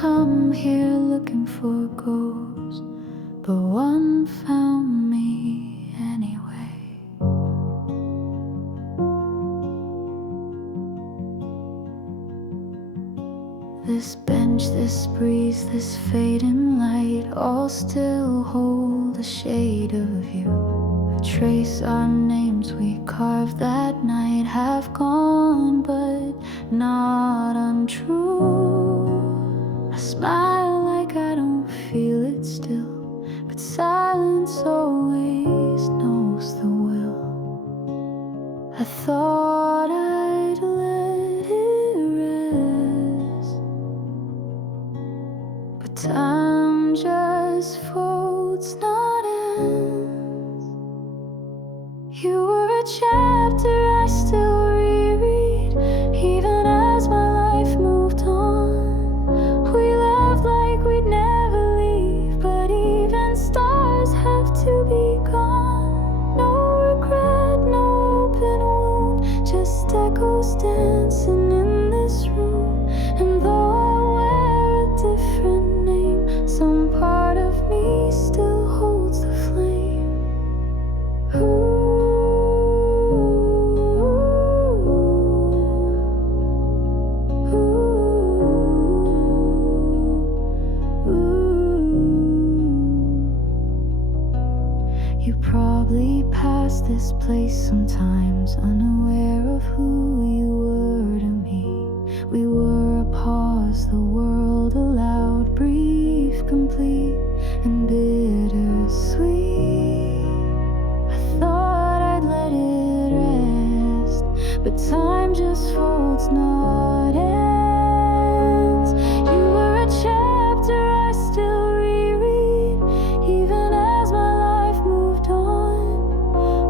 come here looking for ghosts, but one found me anyway. This bench, this breeze, this fading light all still hold a shade of you. A trace our names we carved that night have gone, but not untrue. I smile like I don't feel it still, but silence always knows the will. I thought I'd let it rest, but time just folds, not ends. You were a chapter I still reread, even as my life moved on. We loved like we'd never leave, but even stars have to be gone. No regret, no open wound, just echoes dancing in this room. And though I wear a different name, some part of me still holds the flame. You probably pass this place sometimes, unaware of who you were to me. We were a pause the world allowed, brief, complete, and bittersweet. I thought I'd let it rest, but time just folds, not ends. You were a chapter I still reread, even as my life moved on.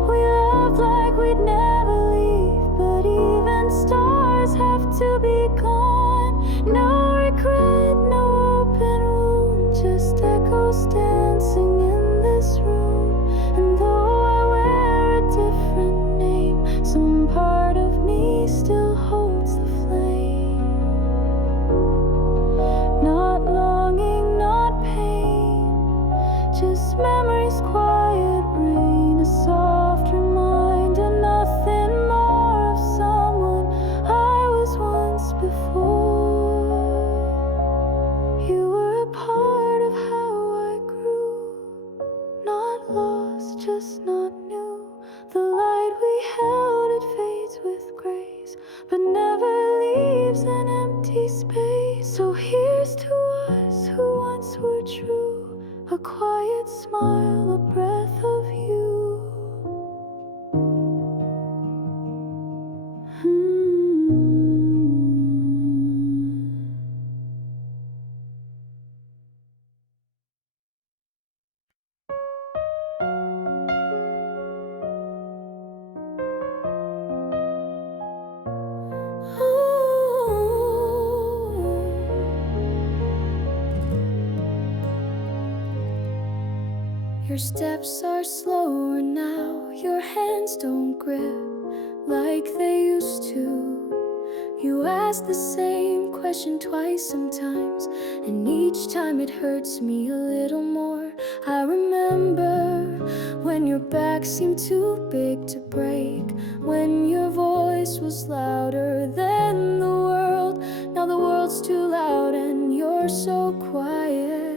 We loved like we'd never leave, but even stars have to be gone. No regret, no open wound, just echoes dancing in this room. And though I wear a different name, some part of me still holds the flame. Not longing, not pain, just memories, quiet rain, a soft reminder, nothing more of someone I was once before. You were a part of how I grew, not lost, just not new. The light we held, it fades with grace, but never leaves an empty space. So here's to us who once were true, a quiet smile, a breath of you. Your steps are slower now, your hands don't grip like they used to. You ask the same question twice sometimes, and each time it hurts me a little more. I remember when your back seemed too big to break, when your voice was louder than the world. Now the world's too loud and you're so quiet.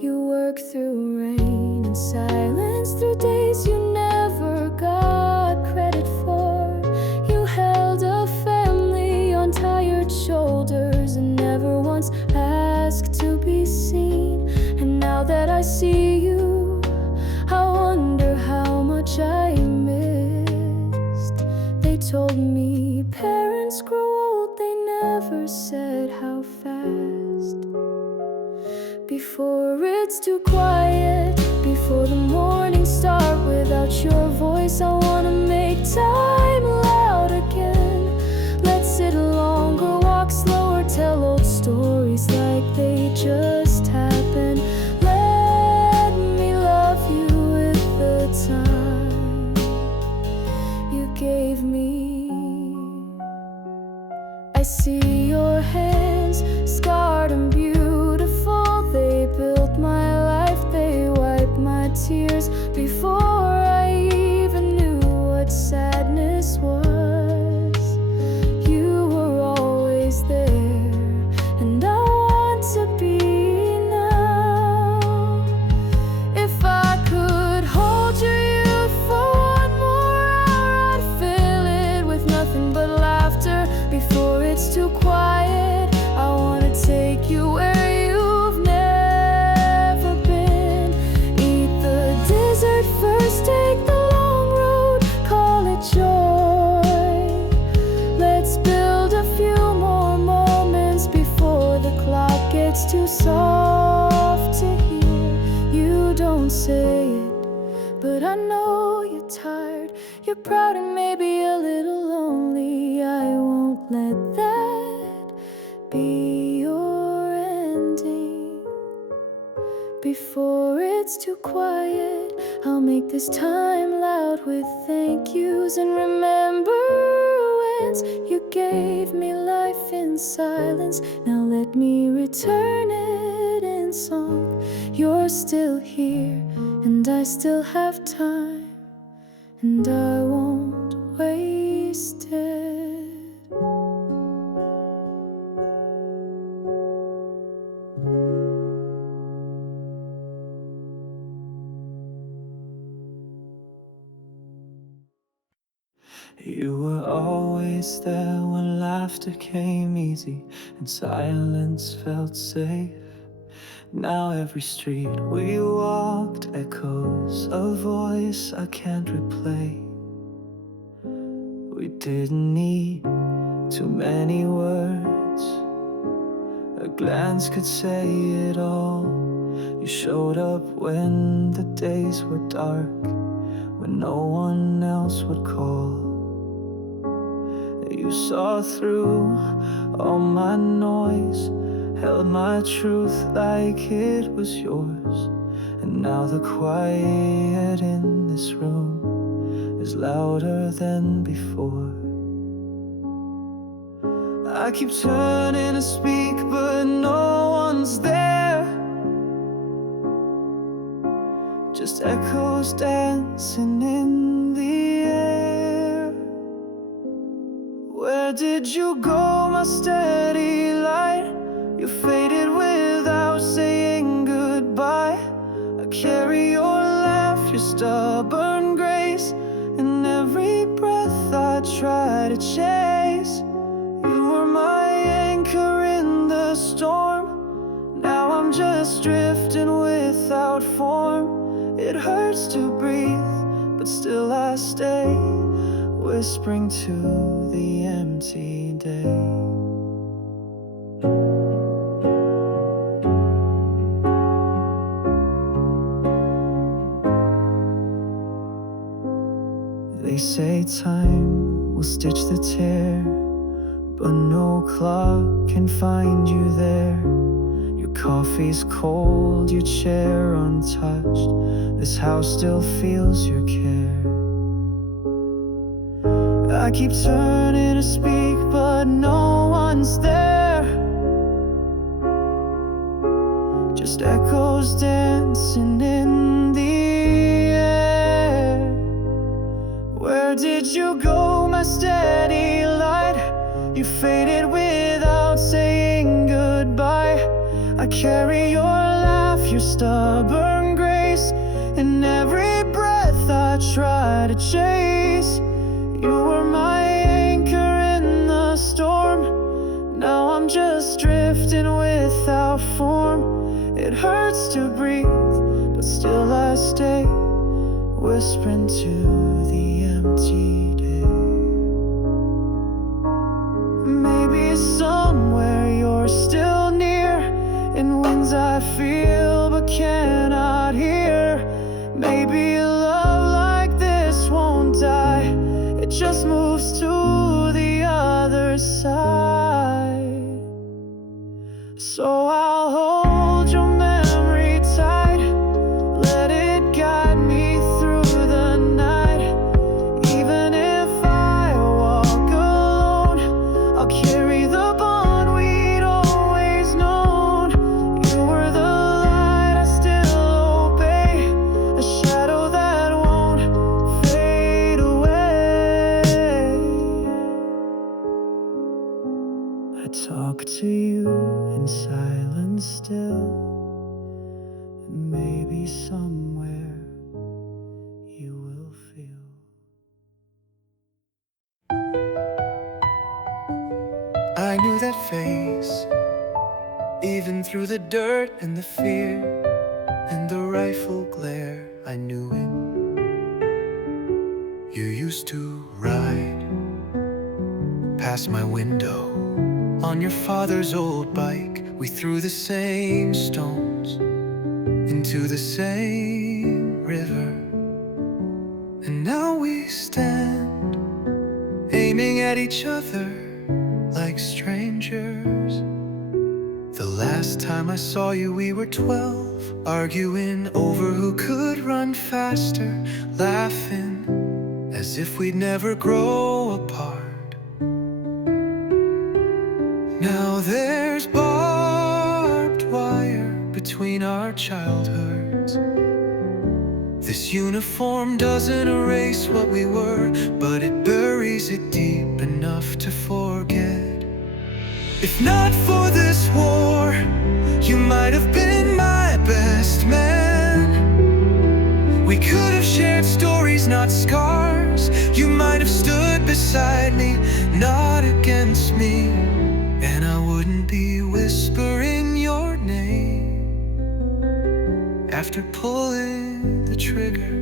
You work through rain and silence, through days you never got credit for. You held a family on tired shoulders and never once asked to be seen. And now that I see you, I wonder how much I missed. They told me parents grow old, they never said how fast. Before it's too quiet, before the morning start without your voice, I wanna make time loud again. Let's sit longer, walk slower, tell old stories like they just happened. Let me love you with the time you gave me. I see your hands, scarred and beautiful, say it, but I know you're tired. You're proud and maybe a little lonely. I won't let that be your ending. Before it's too quiet, I'll make this time loud with thank yous and remember whens. You gave me life in silence, now let me return it in song. You're still here, and I still have time, and I won't waste it. You were always there when laughter came easy and silence felt safe. Now every street we walked echoes a voice I can't replay. We didn't need too many words, a glance could say it all. You showed up when the days were dark, when no one else would call. You saw through all my noise, held my truth like it was yours. And now the quiet in this room is louder than before. I keep turning to speak, but no one's there. Just echoes dancing in the air. Where did you go, my steady light? You faded without saying goodbye. I carry your laugh, your stubborn grace, in every breath I try to chase. You were my anchor in the storm. Now I'm just drifting without form. It hurts to breathe, but still I stay, whispering to the empty day. They say time will stitch the tear, but no clock can find you there. Your coffee's cold, your chair untouched. This house still feels your care. I keep turning to speak, but no one's there. Just echoes dancing in the air. Where did you go, my steady light? You faded without saying goodbye. I carry your laugh, your stubborn grace, in every breath I try to chase. You were my anchor in the storm. Now I'm just drifting without form. It hurts to breathe, but still I stay, whispering to the empty day. Maybe somewhere you're still near, in winds I feel but cannot hear. Maybe a love like this won't die, it just moves to the other side. So I'll hold your memory tight, let it guide me through the night. Even if I walk alone, I'll carry the bond we'd always known. You were the light I still obey, a shadow that won't fade away. I talk to you in silence still, and maybe somewhere you will feel. I knew that face, even through the dirt and the fear and the rifle glare. I knew it. You used to ride past my window on your father's old bike. We threw the same stones into the same river. And now we stand, aiming at each other like strangers. The last time I saw you we were 12, arguing over who could run faster, laughing as if we'd never grow apart. Now there's barbed wire between our childhoods. This uniform doesn't erase what we were, but it buries it deep enough to forget. If not for this war, you might have been my best man. We could have shared stories, not scars. You might have stood beside me, not against me. And I wouldn't be whispering your name after pulling the trigger.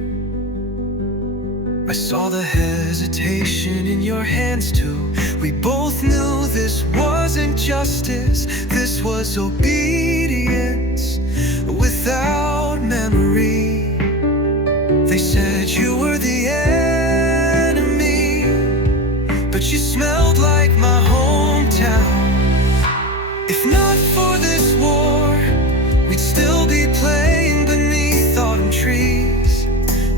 I saw the hesitation in your hands too. We both knew this wasn't justice, this was obedience without memory. They said you were the enemy, but you smelled like my hometown. If not for this war, we'd still be playing beneath autumn trees,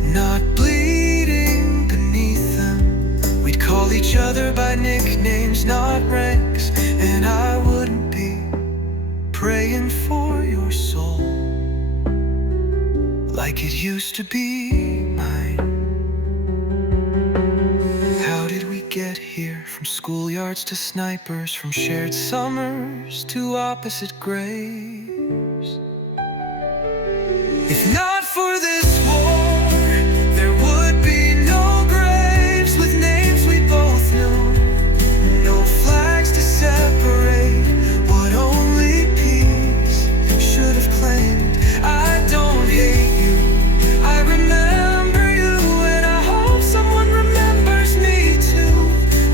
not bleeding beneath them. We'd call each other by nicknames, not ranks, and I wouldn't be praying for your soul like it used to be mine. How did we get here? From schoolyards to snipers, from shared summers to opposite graves. If not for this war, there would be no graves with names we both knew, no flags to separate what only peace should have claimed. I don't hate you, I remember you, and I hope someone remembers me too.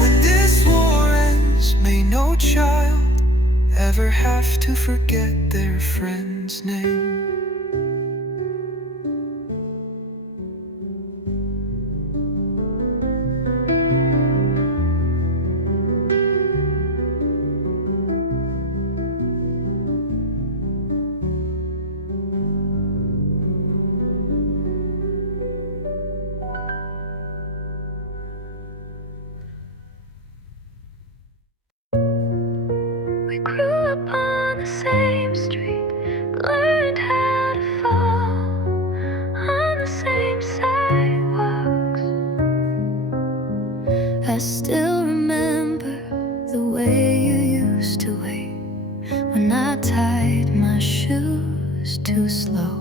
When this war ends, may no child ever have to forget their friend's name. We grew up on the same street, learned how to fall on the same sidewalks. I still remember the way you used to wait when I tied my shoes too slow.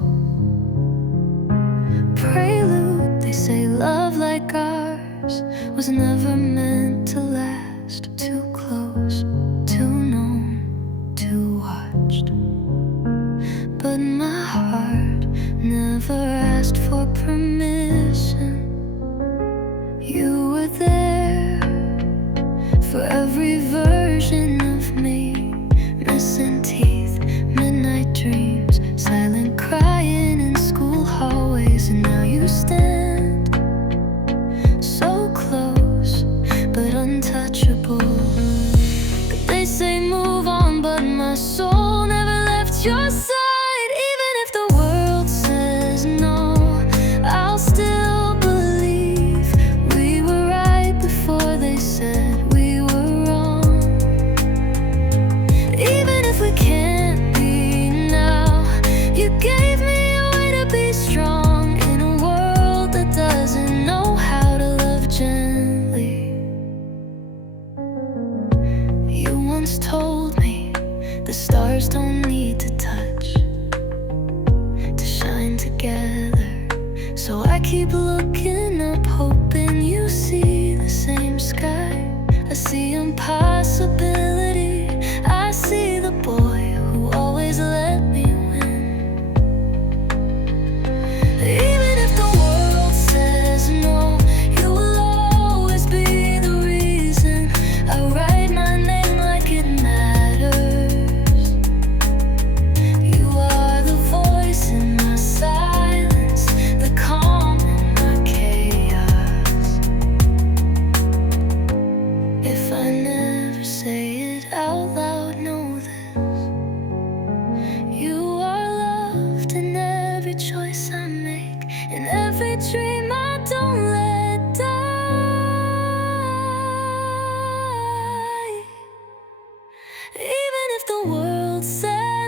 Prelude, they say love like ours was never meant to last. Too close, too known, too watched. But my heart never asked for permission. You were there for every version of me. Missing teeth, midnight dreams, silent crying in school hallways. And now you stand so close but untouchable. They say move on, but my soul never left your side. Even if the world says no, I'll still believe we were right before they said we were wrong. Even if we can't be now, you gave me a way to be strong in a world that doesn't know how to love gently. You once told me the stars don't need to touch to shine together. So I keep looking up, hoping you see the same sky. I see impossibility, I see the boy who always let me win. Even if the world says no, you will always be the reason I write my name like it matters. You are the voice in my silence, the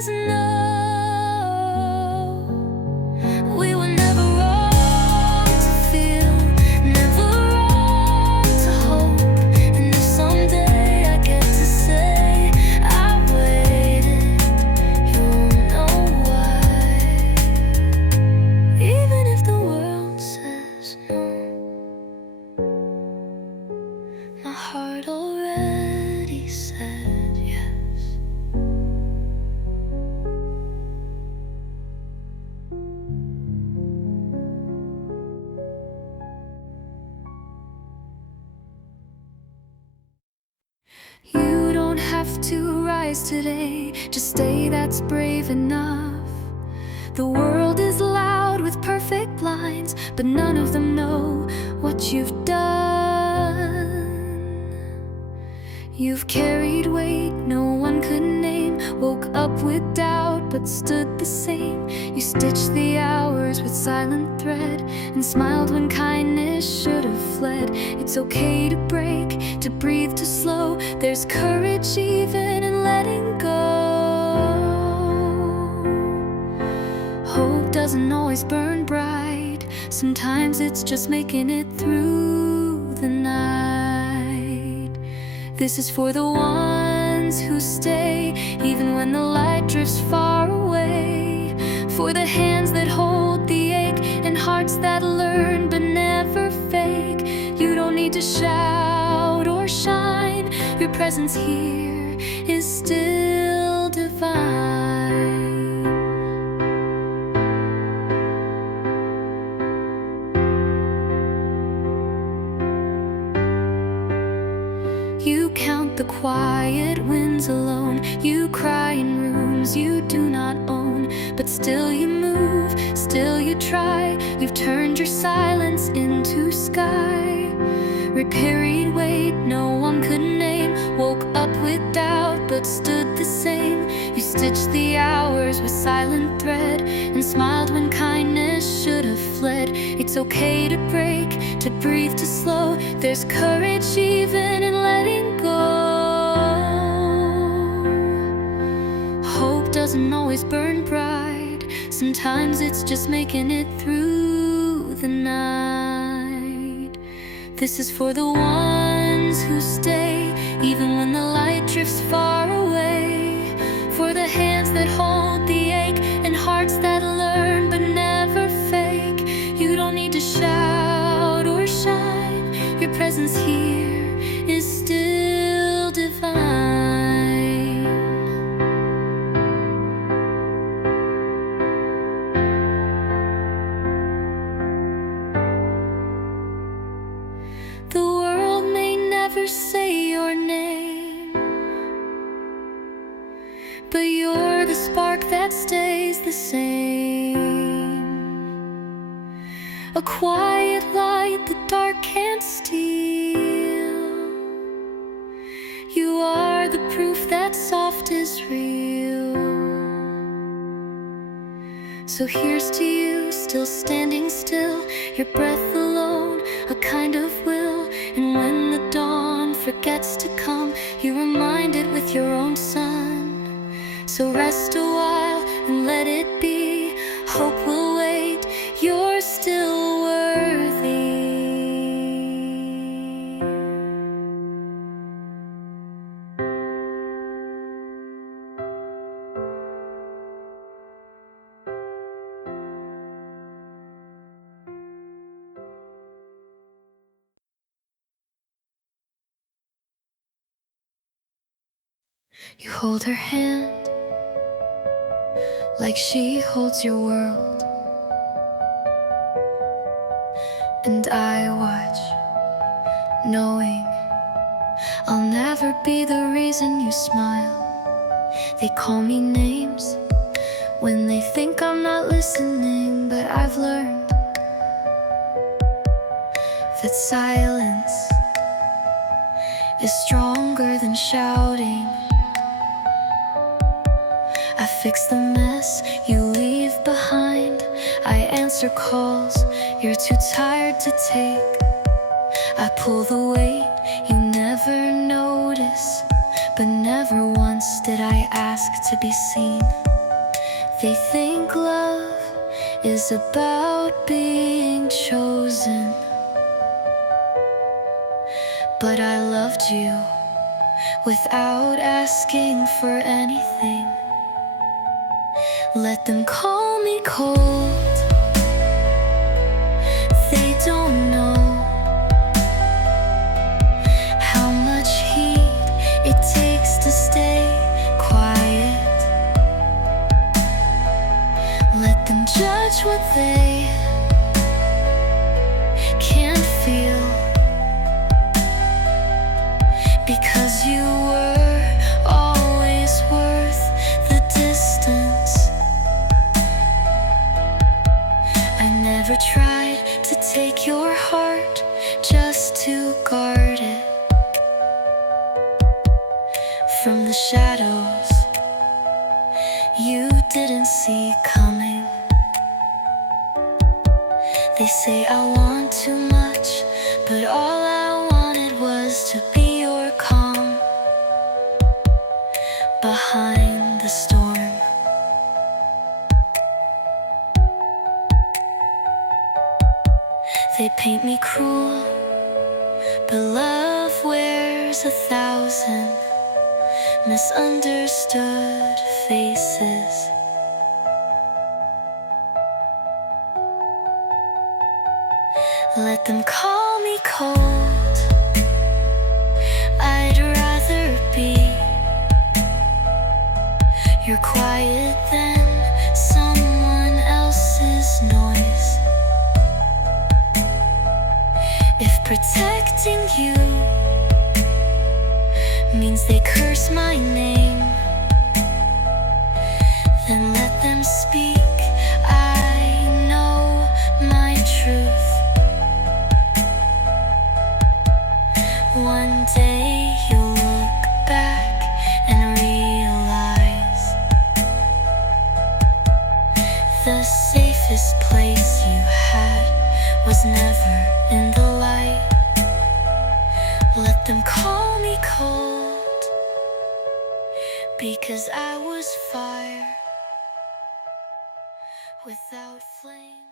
is no. We were never wrong to feel, never wrong to hope. And if someday I get to say I waited, you'll know why. Even if the world says no, my heart already said yes. You don't have to rise today, just stay, that's brave enough. The world is loud with perfect lines, but none of them know what you've done. You've carried weight no one could name, woke up with doubt but stood the same. You stitched the hours with silent thread and smiled when kindness should have fled. It's okay to break, to breathe, to slow. There's courage even in letting go. Hope doesn't always burn bright, sometimes it's just making it through the night. This is for the ones who stay, even when the light drifts far away. For the hands that hold the ache, and hearts that learn but never fake. You don't need to shout or shine, your presence here is still divine. You count the quiet wins alone. You cry in rooms you do not own, but still you move, still you try. You've turned your silence into sky. Reparried weight no one could name, woke up with doubt but stood the same. You stitched the hours with silent thread and smiled when kindness should have fled. It's okay to break, to breathe, to slow. There's courage even in letting go. Hope doesn't always burn bright, sometimes it's just making it through the night. This is for the ones who stay, even when the light drifts far away. For the hands that hold the ache, and hearts that learn but never fake. You don't need to shout or shine, your presence here is still divine. The world may never say your name, but you're the spark that stays the same. A quiet light the dark can't steal. You are the proof that soft is real. So here's to you, still standing still, your breath alone, a kind of will. And when the dawn forgets to come, you remind it with your own sun. So rest a while and let it be, hope will wait, you're still worthy. You hold her hand like she holds your world, and I watch, knowing I'll never be the reason you smile. They call me names when they think I'm not listening, but I've learned that silence is stronger than shouting. I fix the mess you leave behind. I answer calls you're too tired to take. I pull the weight you never notice, but never once did I ask to be seen. They think love is about being chosen, but I loved you without asking for anything. Let them call me cold. They don't know how much heat it takes to stay quiet. Let them judge what they can't feel, because you were always worth the distance. I never tried to take your heart, just to guard it from the shadows you didn't see coming. They say I want too much, but all I wanted was to be your calm behind the storm. They paint me cruel, but love wears 1,000 misunderstood faces. Let them call me cold. I'd rather be you're quiet than someone else's noise. If protecting you means they curse my name, then let them speak. I know my truth. One day you'll look back and realize the safest place you had was never in the light. Let them call me cold, because I was fire without flame.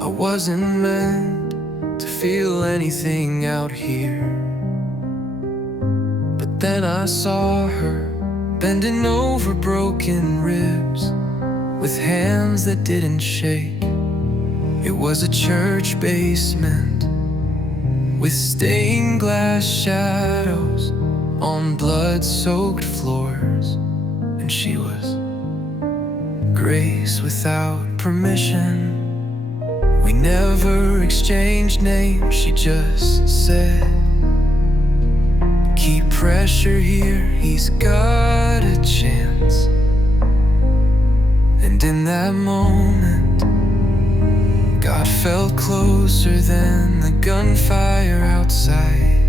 I wasn't meant to feel anything out here, but then I saw her bending over broken ribs with hands that didn't shake. It was a church basement with stained glass shadows on blood-soaked floors, and she was grace without permission. We never exchanged names, she just said, keep pressure here, he's got a chance. And in that moment, God felt closer than the gunfire outside.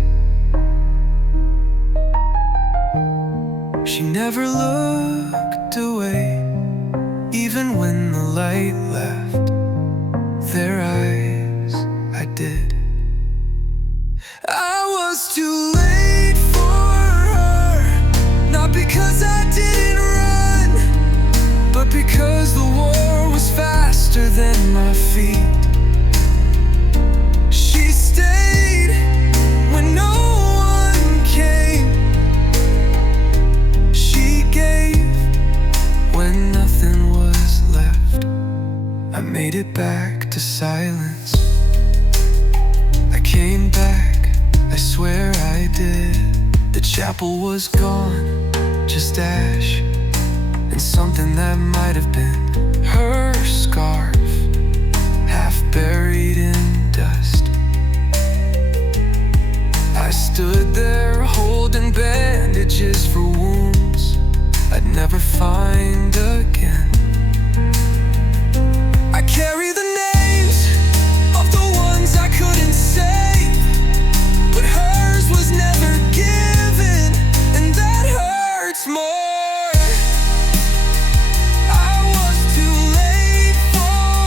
She never looked away, even when the light left their eyes. I did. I was too late for her, not because I didn't run, but because the war was faster than my feet. She stayed when no one came. She gave when nothing was left. I made it back to silence. I came back, I swear I did. The chapel was gone, just ash, and something that might have been her scarf, half buried in dust. I stood there holding bandages for wounds I'd never find again. I carry the names of the ones I couldn't save, but hers was never given, and that hurts more. I was too late for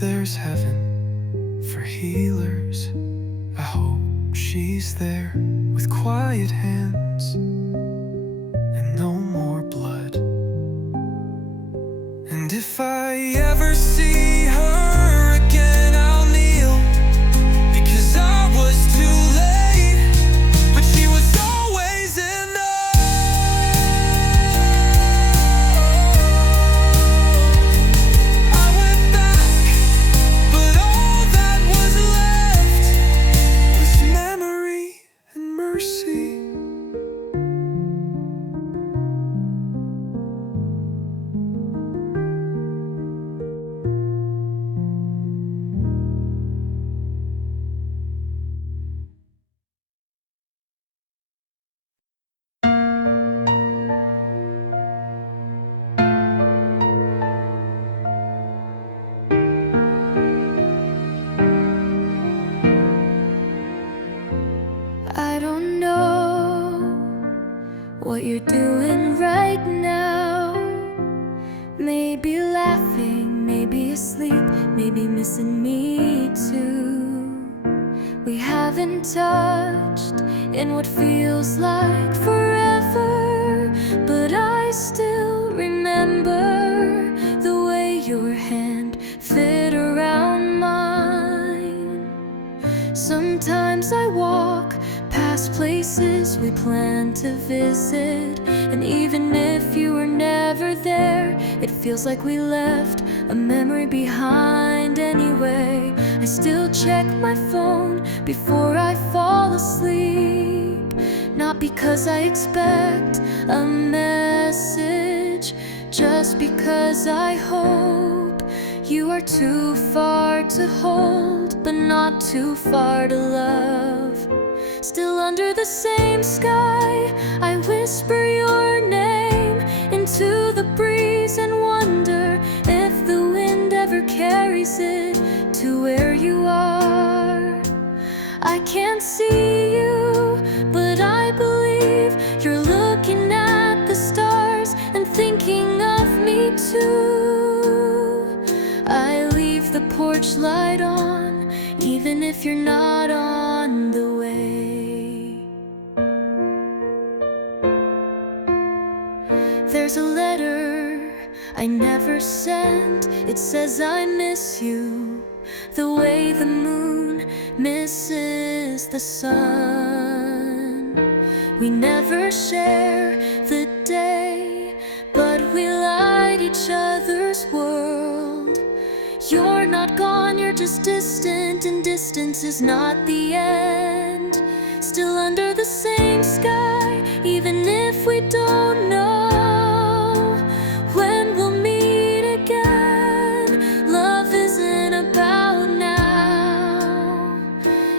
there's heaven for healers, I hope she's there with quiet hands and no more blood. And if I ever see her again, I'll kneel, because I was too late, but she was always enough. I went back, but all that was left was memory and mercy. I don't know what you're doing right now. Maybe laughing, maybe asleep, maybe missing me too. We haven't touched in what feels like forever, but I still remember the way your hand fit around mine. Sometimes I walk past places we planned to visit, and even if you were never there, it feels like we left a memory behind anyway. I still check my phone before I fall asleep, not because I expect a message, just because I hope you are too far to hold, but not too far to love. Still under the same sky, I whisper your name into the breeze and wonder if the wind ever carries it to where you are. I can't see you, but I believe you're looking at the stars and thinking of me too. I leave the porch light on, even if you're not on the way. There's a letter I never sent. It says I miss you, the way the moon misses the sun. We never share the day, but we light each other's world. You're not gone, you're just distant, and distance is not the end. Still under the same sky, even if we don't know when we'll meet again. Love isn't about now,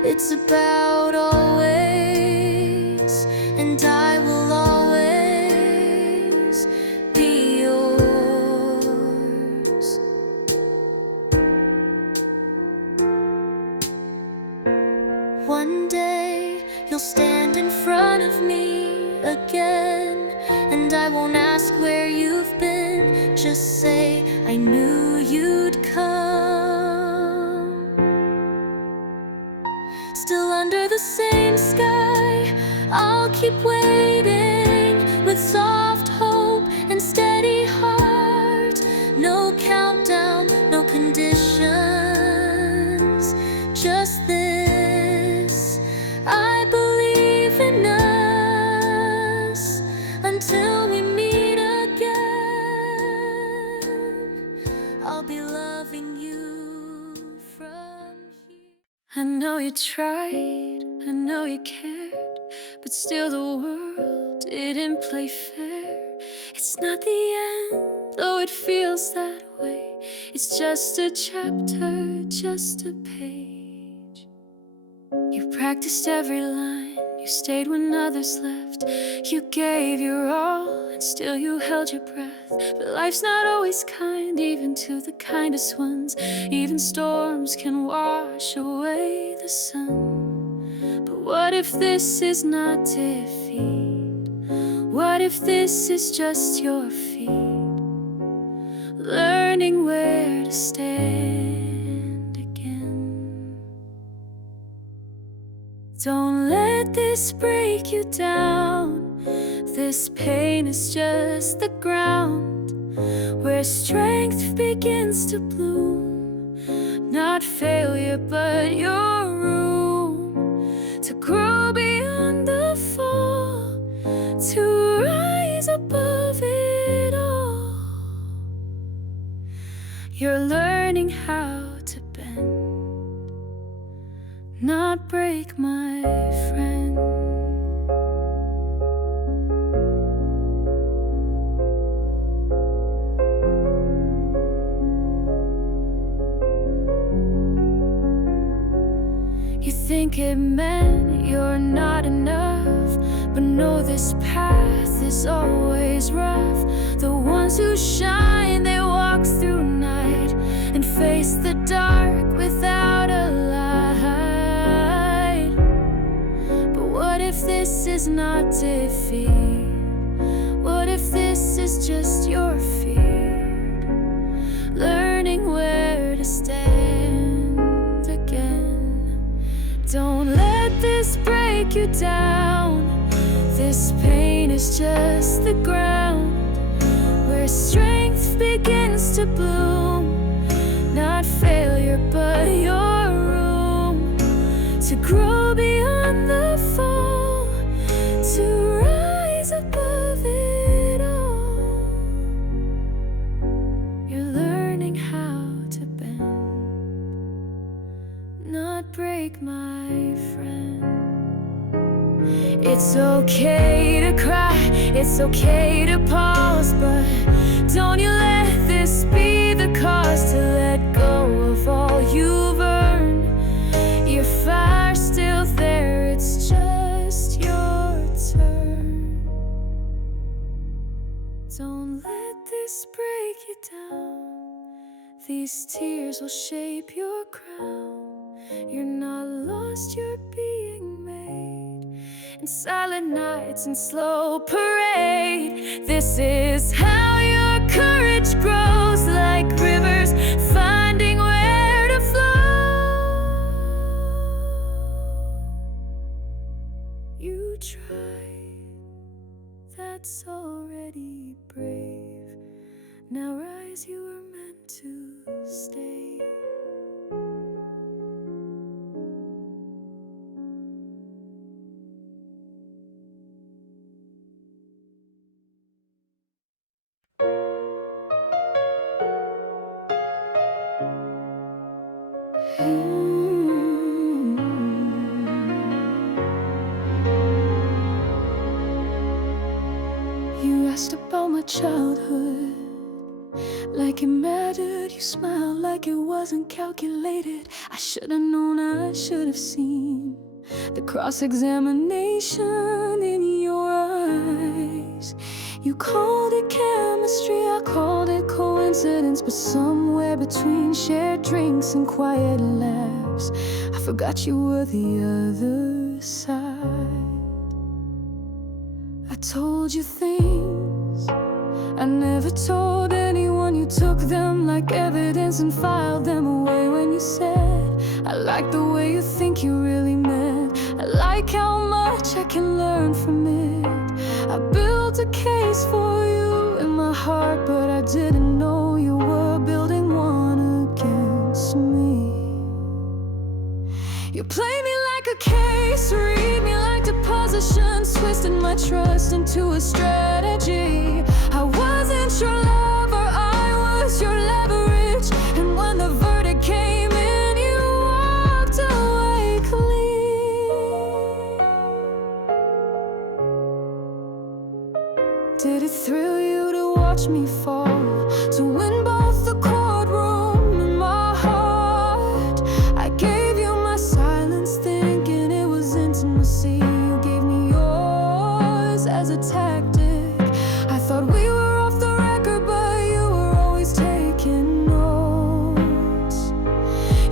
it's about always, and I will always be yours. One day you'll stand in front of me again, and I won't ask where you've been, just say I knew you'd come. Still under the same sky, I'll keep waiting with soft hope and steady heart. No countdown, no conditions, just this. I believe in us until we meet again. I'll be loving you from here. I know you tried, I know you cared, but still the world didn't play fair. It's not the end, though it feels that way. It's just a chapter, just a page. You practiced every line, you stayed when others left. You gave your all, and still you held your breath. But life's not always kind, even to the kindest ones. Even storms can wash away the sun. But what if this is not defeat? What if this is just your feet learning where to stand? Don't let this break you down. This pain is just the ground where strength begins to bloom. Not failure, but your room to grow beyond the fall, to rise above it all. You're learning how to bend, not break, my friend. You think it meant you're not enough, but know this path is always rough. The ones who shine, they walk through night and face the dark without a light. But what if this is not defeat? What if this is just your feet, learning where to stand again? Don't let this break you down. This pain is just the ground where strength begins to bloom. Not failure, but your room to grow beyond the fall, to rise above it all. You're learning how to bend, not break, my friend. It's okay to cry, it's okay to pause, but don't you let this be the cause to let go of all you've earned. Your fire's still there, it's just your turn. Don't let this break you down. These tears will shape your crown. You're not lost, you're being made. In silent nights and slow parade, this is how your courage grows, like rivers finding where to flow. You tried, that's already brave. Now rise, you were meant to stay. You asked about my childhood, like it mattered. You smiled like it wasn't calculated. I should have known, I should have seen the cross-examination in your eyes. You called it chemistry, I called it coincidence, but somewhere between shared drinks and quiet laughs, I forgot you were the other side. I told you things I never told anyone. You took them like evidence and filed them away when you said, I like the way you think you really meant. I like how much I can learn from it. I built a case for you in my heart, but I didn't know you were building one against me. You play me like a case, read me like depositions, twisted my trust into a strategy. I wasn't your lover, I was your leverage. And when the verdict came in, you walked away clean. Did it thrill you to watch me fall, to win both the courtroom and my heart? I gave you my silence, thinking it was intimacy. You gave me yours as a tactic. I thought we were off the record, but you were always taking notes.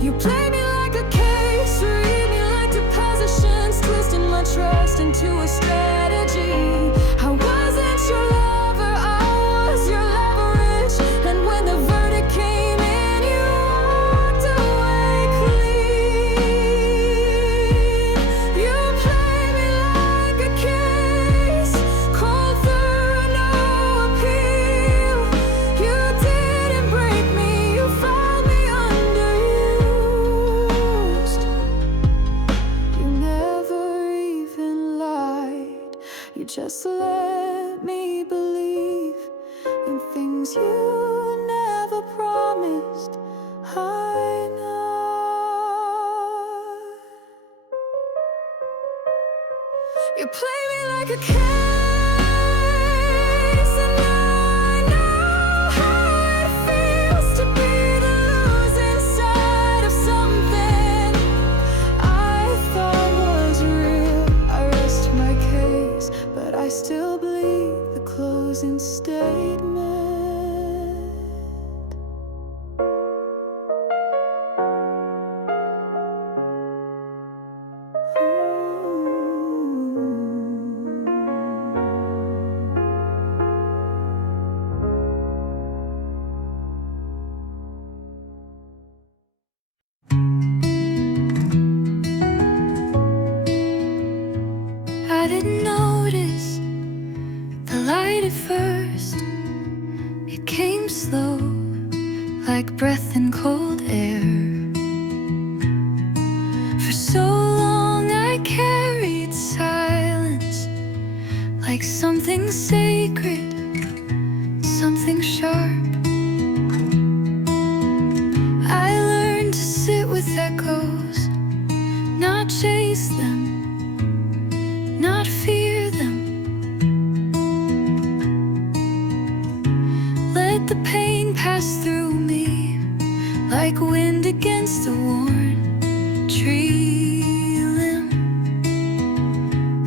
You play me like a case, read me like depositions, twisting my trust into a strategy. I wasn't your lover, I was your leverage. And when the verdict came in, you walked away clean. You You play me like a case, and now I know how it feels to be the losing side of something I thought was real. I rest my case, but I still bleed the closing statement. I didn't notice the light at first. It came slow, like breath in cold air. For so long I carried silence, like something sacred, something sharp. I learned to sit with echoes, not chase them, not fear them. Let the pain pass through me, like wind against a worn tree limb.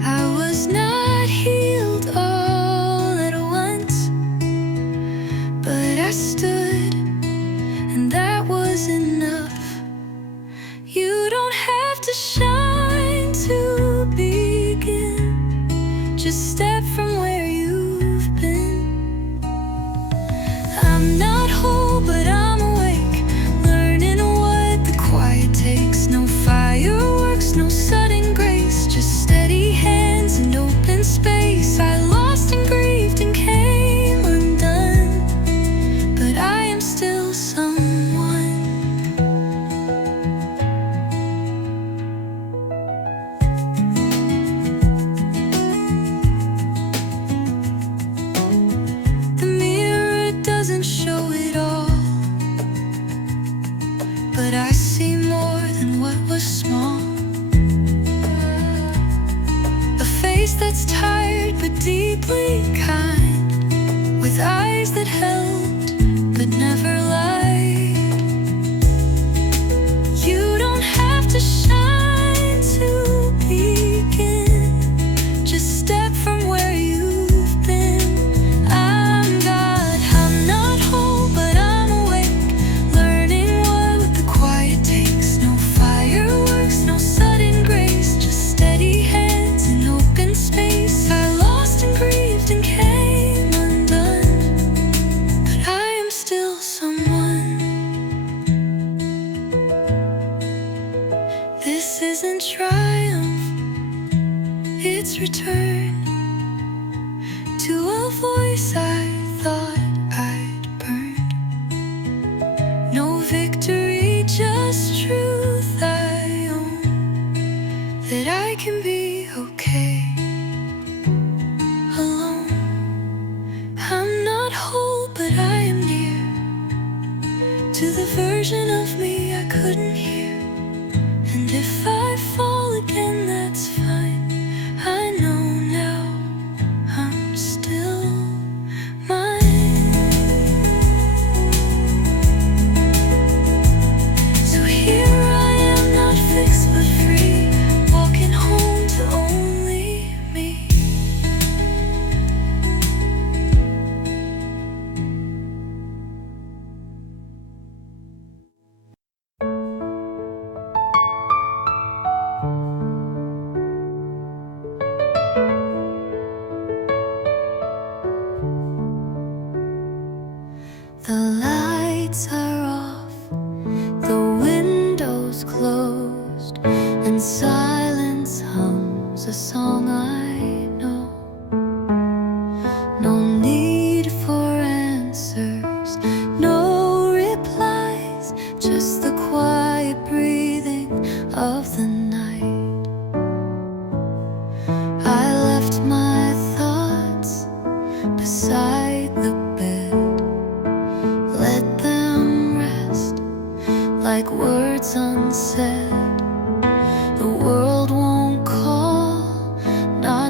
I was not healed all at once, but I stood, and that was enough. You don't have to shine to begin, just step from where you've been. I'm not whole, but I'm awake, learning what the quiet takes. No fireworks, no sudden grace, just steady hands and open space. I lost and grieved and came undone, but I am still someone. The mirror doesn't show it all, but I see more than what was small. A face that's tired but deeply kind, with eyes that helped but never lied. You don't have to shine to begin, just step from where you've been. I'm God, I'm not whole, but I'm awake, learning what the quiet takes. No fireworks, no sudden grace, just steady hands and open space. I lost and grieved and came undone, but I am still someone. This isn't triumph, it's return to a voice I thought I'd burned. No victory, just truth I own, that I can be okay alone. I'm not whole, but I am near to the version of me I couldn't hear. And if I fall again, that's fine. I know now I'm still mine. So here I am, not fixed but free, walking home to only me. The lights are off, the windows closed, and silence hums a song I know. No need for answers, no replies, just the quiet breathing of the night. I left my thoughts beside the bed, let them rest like words unsaid. The world won't call, not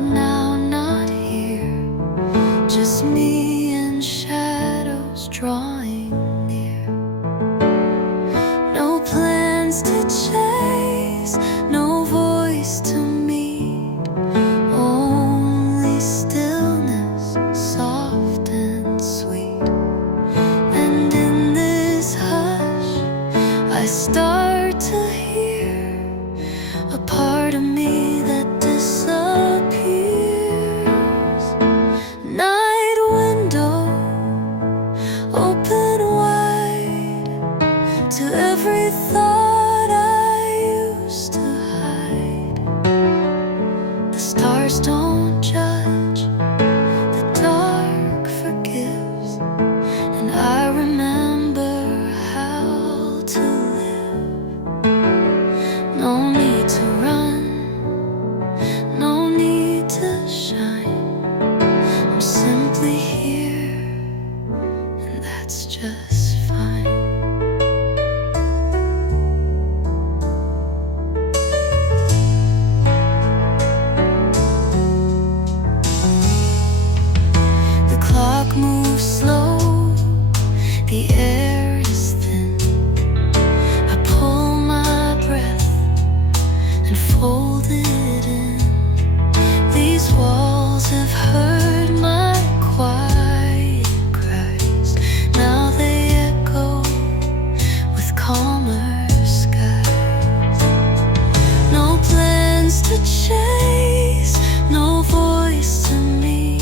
chase, no voice to me,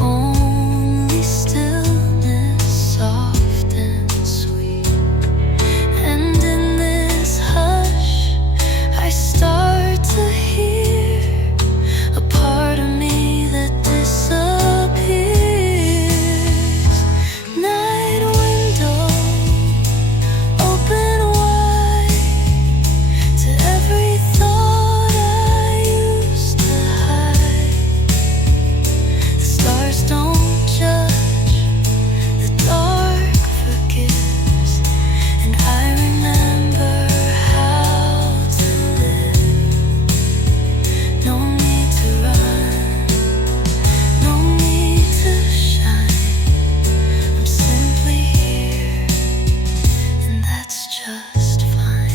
only stillness, soft and sweet. And in this hush, I start to hear a part of me that disappears. Night window open wide to every thought I used to hide. The stars don't judge, the dark forgives, and I remember how to live. No need to run, no need to shine. I'm simply here, and that's just fine.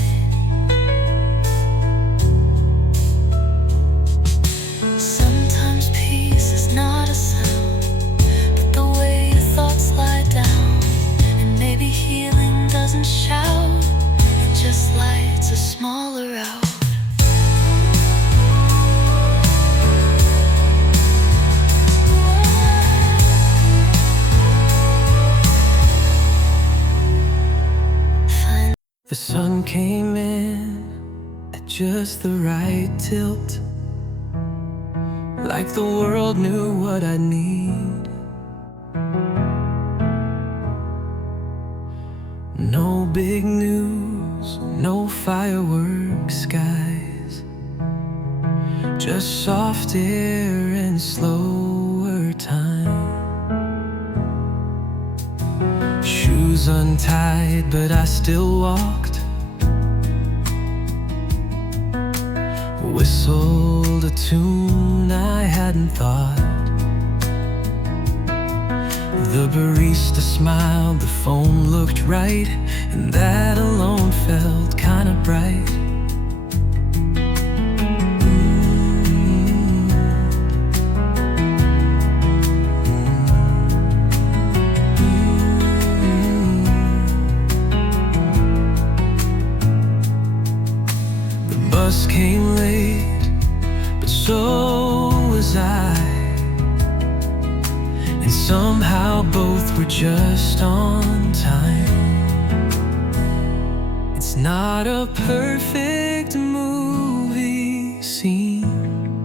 Sometimes peace is not a sound, but the way your thoughts lie down. And maybe healing doesn't shout, it just lights a smaller out. Find The sun came in at just the right tilt, like the world knew what I need. No big news, no fireworks skies, just soft air and slower time. Shoes untied, but I still walked. Whistled a tune I hadn't thought. The barista smiled, the phone looked right, and that alone felt kinda bright. The bus came late, but so was I. And somehow both were just on time. It's not a perfect movie scene,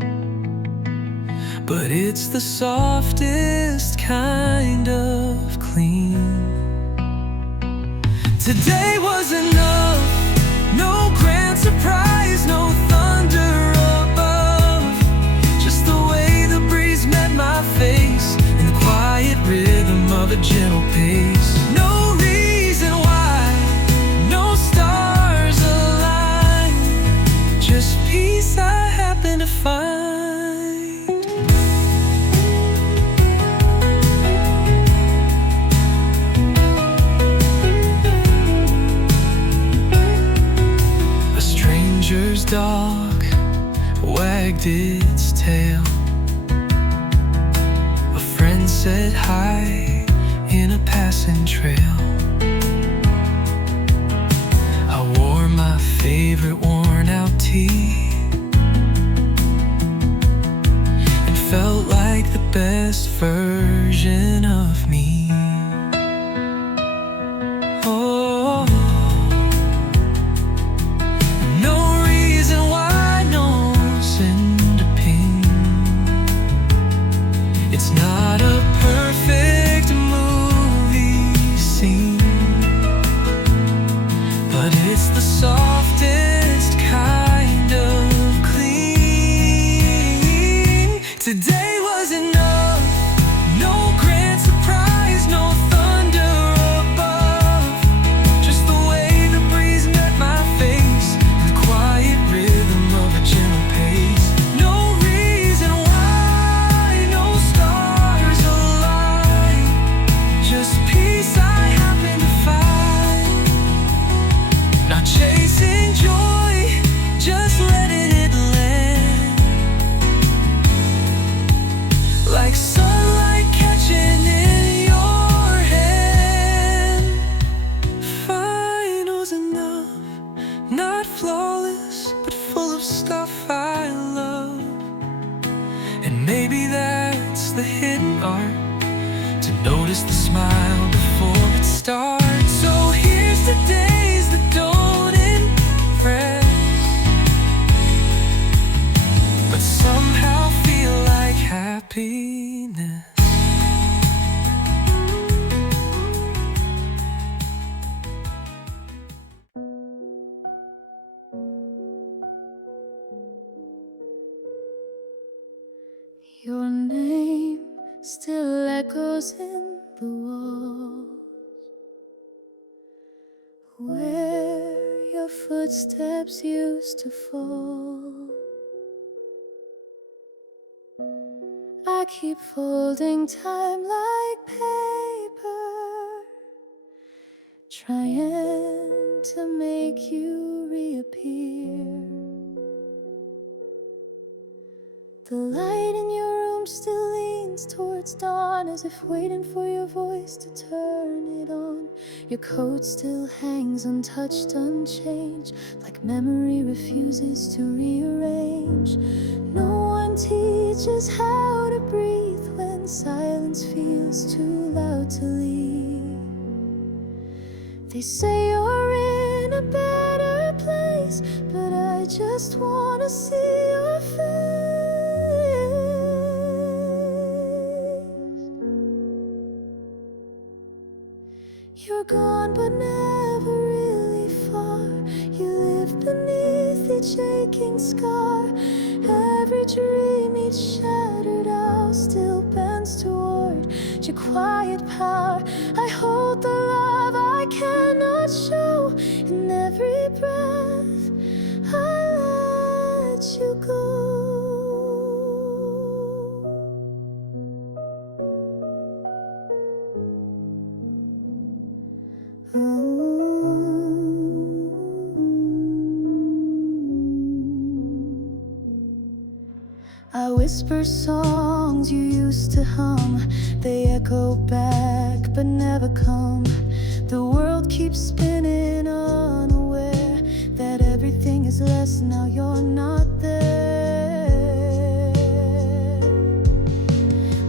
but it's the softest kind of clean. Today was enough, no grand surprise, no thunder above, just the way the breeze met my face, quiet rhythm of a gentle pace. No reason why, no stars align, just peace I happen to find. A stranger's dog wagged its tail. Said hi in a passing trail. I wore my favorite worn out tee and felt like the best version of me. Oh, no reason why, no send a ping. It's not a perfect movie scene, but it's the softest kind of clean. Today was enough, no grand surprise, no thunder above, just the way the breeze met my face, the quiet rhythm of a gentle pace. No reason why, no stars align, just peace I happen to find. Not chasing joy, just letting it land, like sunlight catching in your hand. Final's enough, not flawless, but full of stuff I love. And maybe that's the hidden art, to notice the smile before it starts. So here's the days that don't impress, but somehow feel like happiness. Your name still echoes in the walls where your footsteps used to fall. I keep folding time like paper, trying to make you reappear. The light in your room still leans towards dawn, as if waiting for your voice to turn it on. Your coat still hangs untouched, unchanged, like memory refuses to rearrange. No one teaches how to breathe when silence feels too loud to leave. They say you're in a better place, but I just wanna see your face. You're gone but never really far. You live beneath each aching scar. Every dream, each shattered hour still bends toward your quiet power. I hold the love I cannot show. In every breath I let you go. I whisper songs you used to hum. They echo back but never come. The world keeps spinning, unaware that everything is less now you're not there.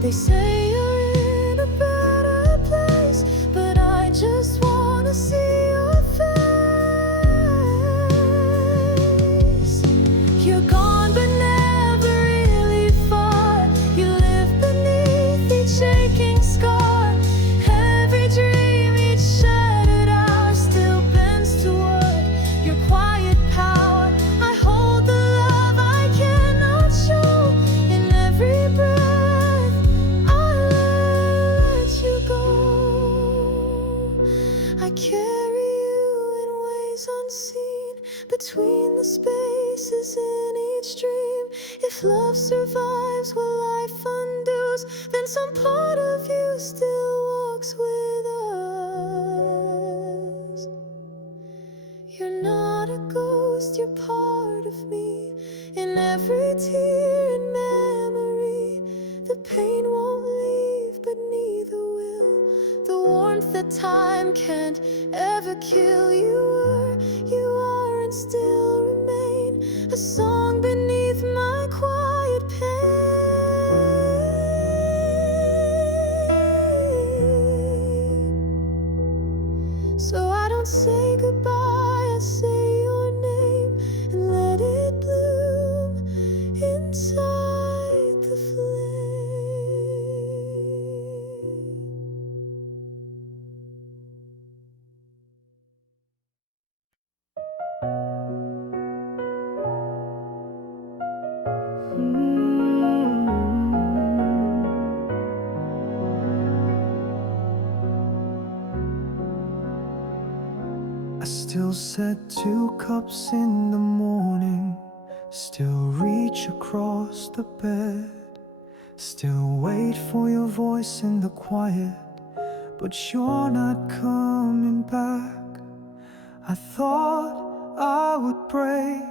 They say you're in a better place, but I just wanna see your face. You're gone but never really far. You live beneath each aching scar. Every dream, each shattered hour still bends toward your quiet power. I hold the love I cannot show. In every breath I let you go. I carry you in ways unseen, between the spaces in each dream. If love survives what life undoes, then some part of you still walks with us. You're not a ghost, you're part of me. In every tear and memory, the pain won't leave, but neither will the warmth that time can't ever kill. You are, and still remain a song beneath my quiet pain. So I don't say goodbye, I say your name and let it bloom inside the flame. I still set 2 cups in the morning, still reach across the bed, still wait for your voice in the quiet, but you're not coming back. I thought I would break,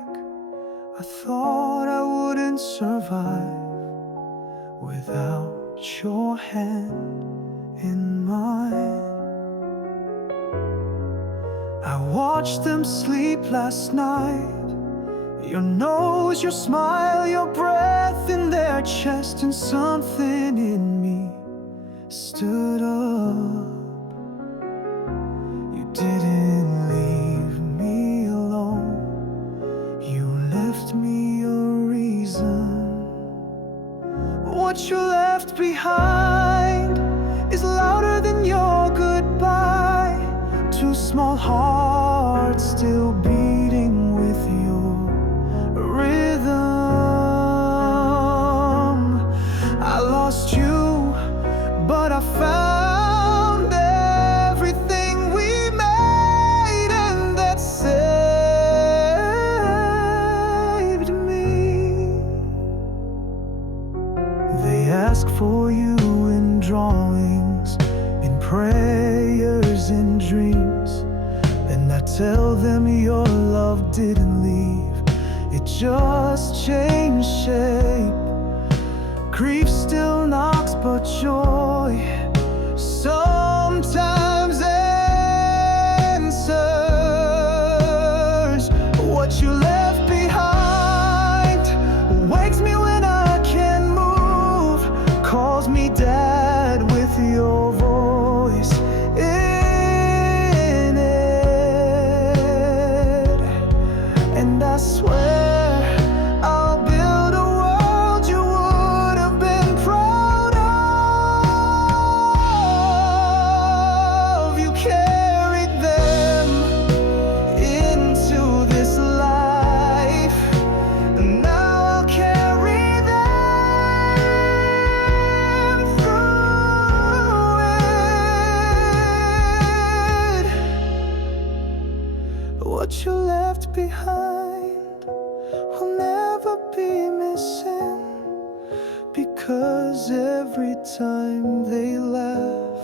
I thought I wouldn't survive without your hand in mine. I watched them sleep last night, Your nose, your smile, your breath in their chest, and something in me stood up. You didn't leave me alone. You left me a reason. What you left behind is louder than your goodbye. Two small hearts still beating with your rhythm. I lost you, but I found everything we made, and that saved me. They ask for you in drawings, in prayers, in dreams, and I tell them your love didn't leave, it just changed shape. Grief still knocks, but joy sometimes answers. What you left behind wakes me when I can't move, calls me dad with your voice in it. And I swear I'll build a world you would have been proud of. You carried them into this life, and now I'll carry them through it. What you left behind will never be missing, because every time they laugh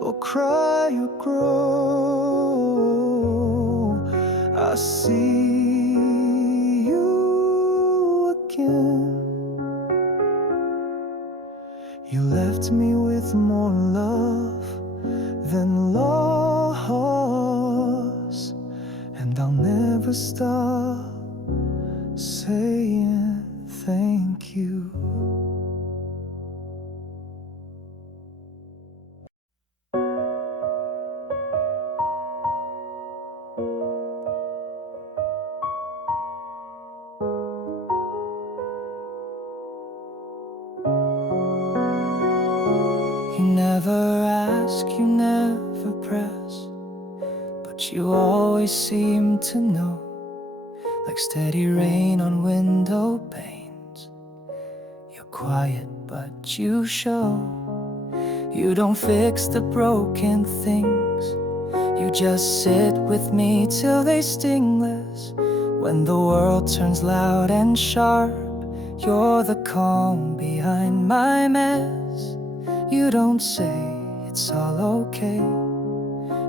or cry or grow, I see you again. You left me with more love than loss, and I'll never stop saying thank you. You never ask, you never press, but you always seem to know, like steady rain on window panes. You're quiet, but you show. You don't fix the broken things, you just sit with me till they sting less. When the world turns loud and sharp, you're the calm behind my mess. You don't say it's all okay,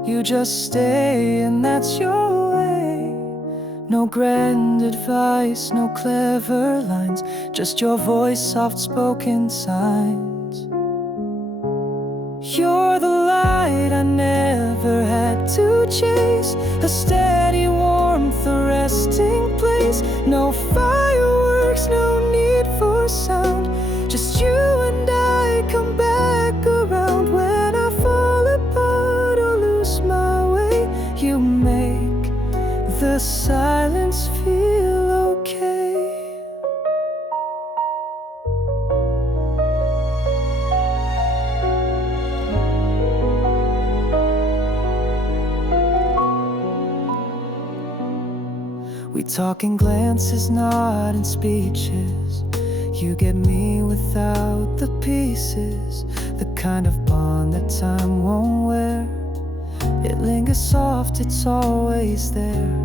you just stay, and that's your way. No grand advice, no clever lines, just your voice, soft-spoken signs. You're the light I never had to chase, a steady warmth, a resting place. No fireworks, no need for sound, just you and I come back around. When I fall apart or lose my way, you make the silence feel okay. We talk in glances, not in speeches. You get me without the pieces, the kind of bond that time won't wear. It lingers soft, it's always there.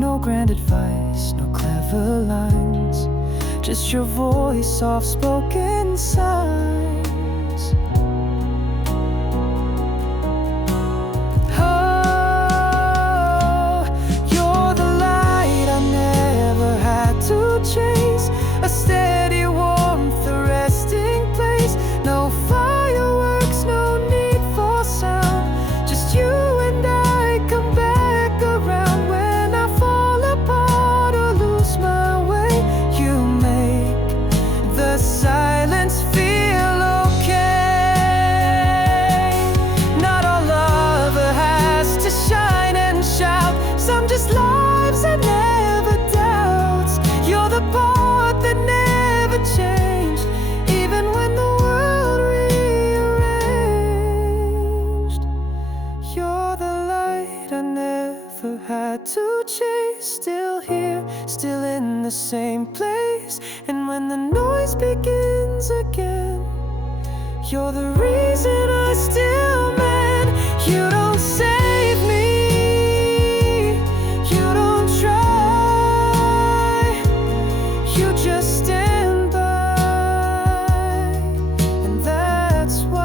No grand advice, no clever lines, just your voice, soft-spoken signs. Oh, you're the light I never had to chase, a steady warmth, a resting place. No fireworks, no need for sound, just you and I come back around. When I fall apart or lose still in the same place. And when the noise begins again, you're the reason I still mend. You don't save me, you don't try, you just stand by, and that's why.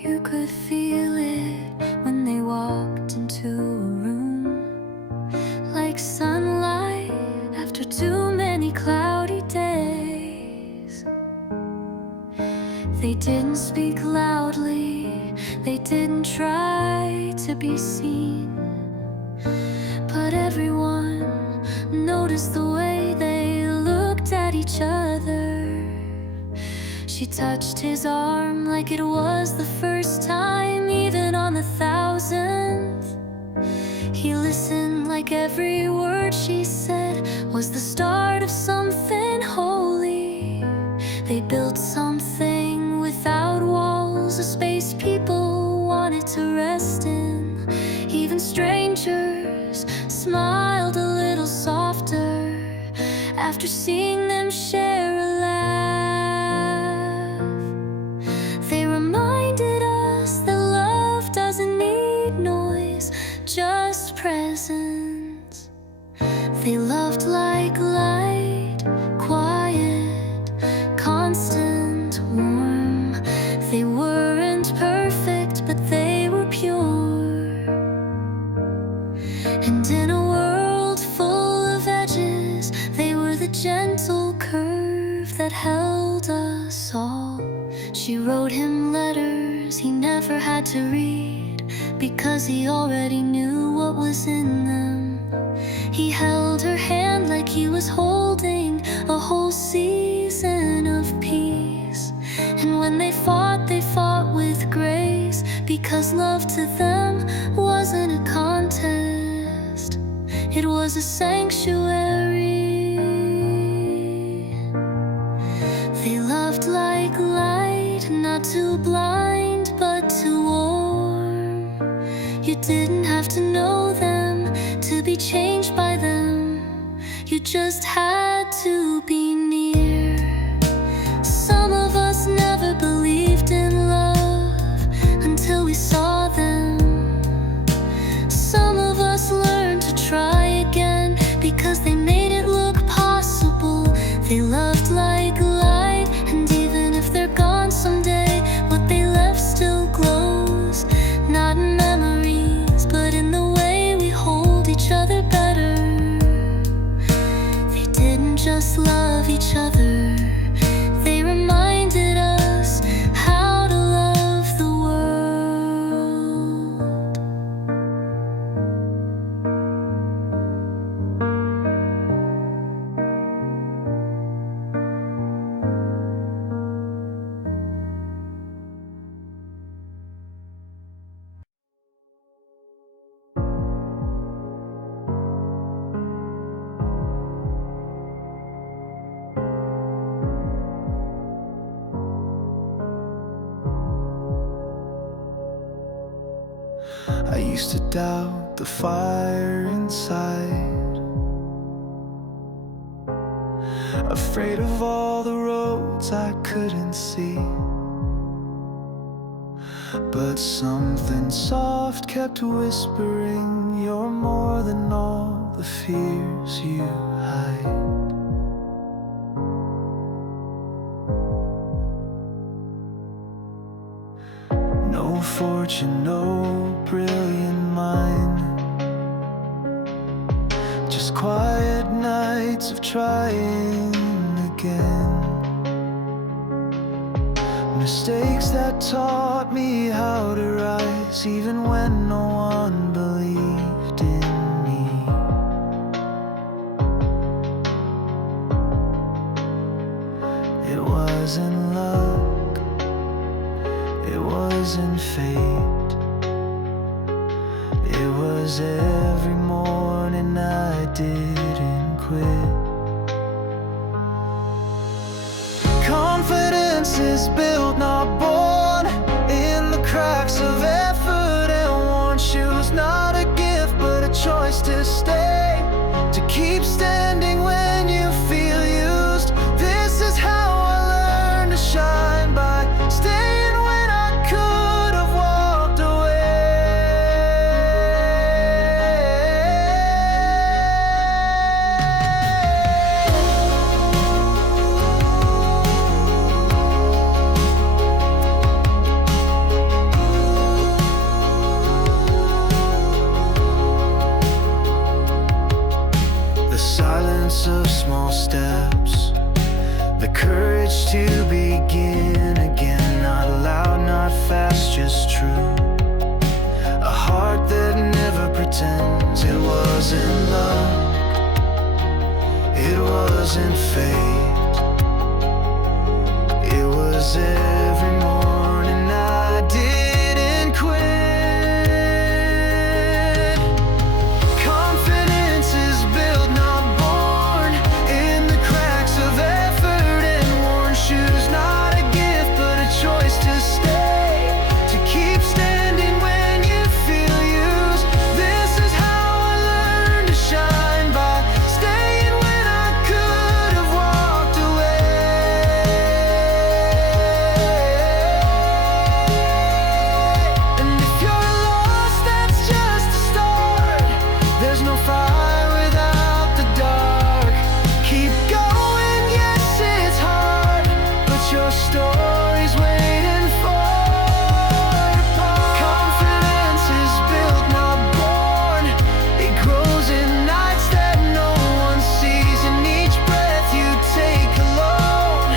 You could feel it when they walked into a room, like sunlight after too many cloudy days. They didn't speak loudly, they didn't try to be seen, but everyone noticed the way they looked at each other. She touched his arm like it was the first time, even on the 1000th. He listened like every word she said was the start of something holy. They built something without walls, a space people wanted to rest in. Even strangers smiled a little softer after seeing them share a laugh. They reminded us that love doesn't need noise, just presence. They loved like light, quiet, constant, warm. They weren't perfect, but they were pure. And in a world full of edges, they were the gentle curve that held us all. She wrote him letters he never had to read, because he already knew what was in them. He held her hand like he was holding a whole season of peace. And when they fought with grace, because love to them wasn't a contest, it was a sanctuary. They loved like light, not too blind, but too warm. You didn't have to know them to be changed by them. You just had to be near. Some of us never believed in love until we saw them. Some of us learned to try again because they made it look possible. They loved like light, and even if they're gone someday, what they left still glows. Not in memories, but in the way we hold each other better. They didn't just love each other, they reminded us how to love the world. I used to doubt the fire inside, afraid of all the roads I couldn't see. But something soft kept whispering, you're more than all the fears you hide. No fortune, no brilliant mind, just quiet nights of trying again. Mistakes that taught me how to rise, even when no one believed in me. It wasn't luck, it wasn't fate. It was every morning I didn't quit. Confidence is built, not born, in the cracks of effort and worn shoes. Not a gift, but a choice to stay, to keep standing when you feel used. This is how I learned to shine, by staying when I could have walked of small steps, the courage to begin again. Not loud, not fast, just true. A heart that never pretends. It wasn't love, it wasn't fate. It was every morning I didn't quit. Confidence is built, not born, in the cracks of effort and worn shoes. Not a gift, but a choice to stay, to keep standing when you feel used. This is how I learned to shine, by staying when I could have walked away. And if you're lost, that's just a start. There's no fire without the dark. Keep going, yes it's hard, but your story's waiting for a part. Confidence is built, not born. It grows in nights that no one sees. In each breath you take alone,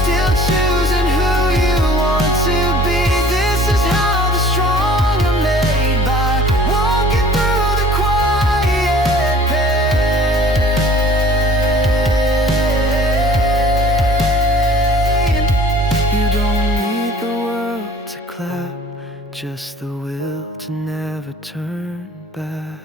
still choosing who you want to be. This is how the strong are made, by walking through the quiet pain. You don't need the world to clap, just the will to never turn back.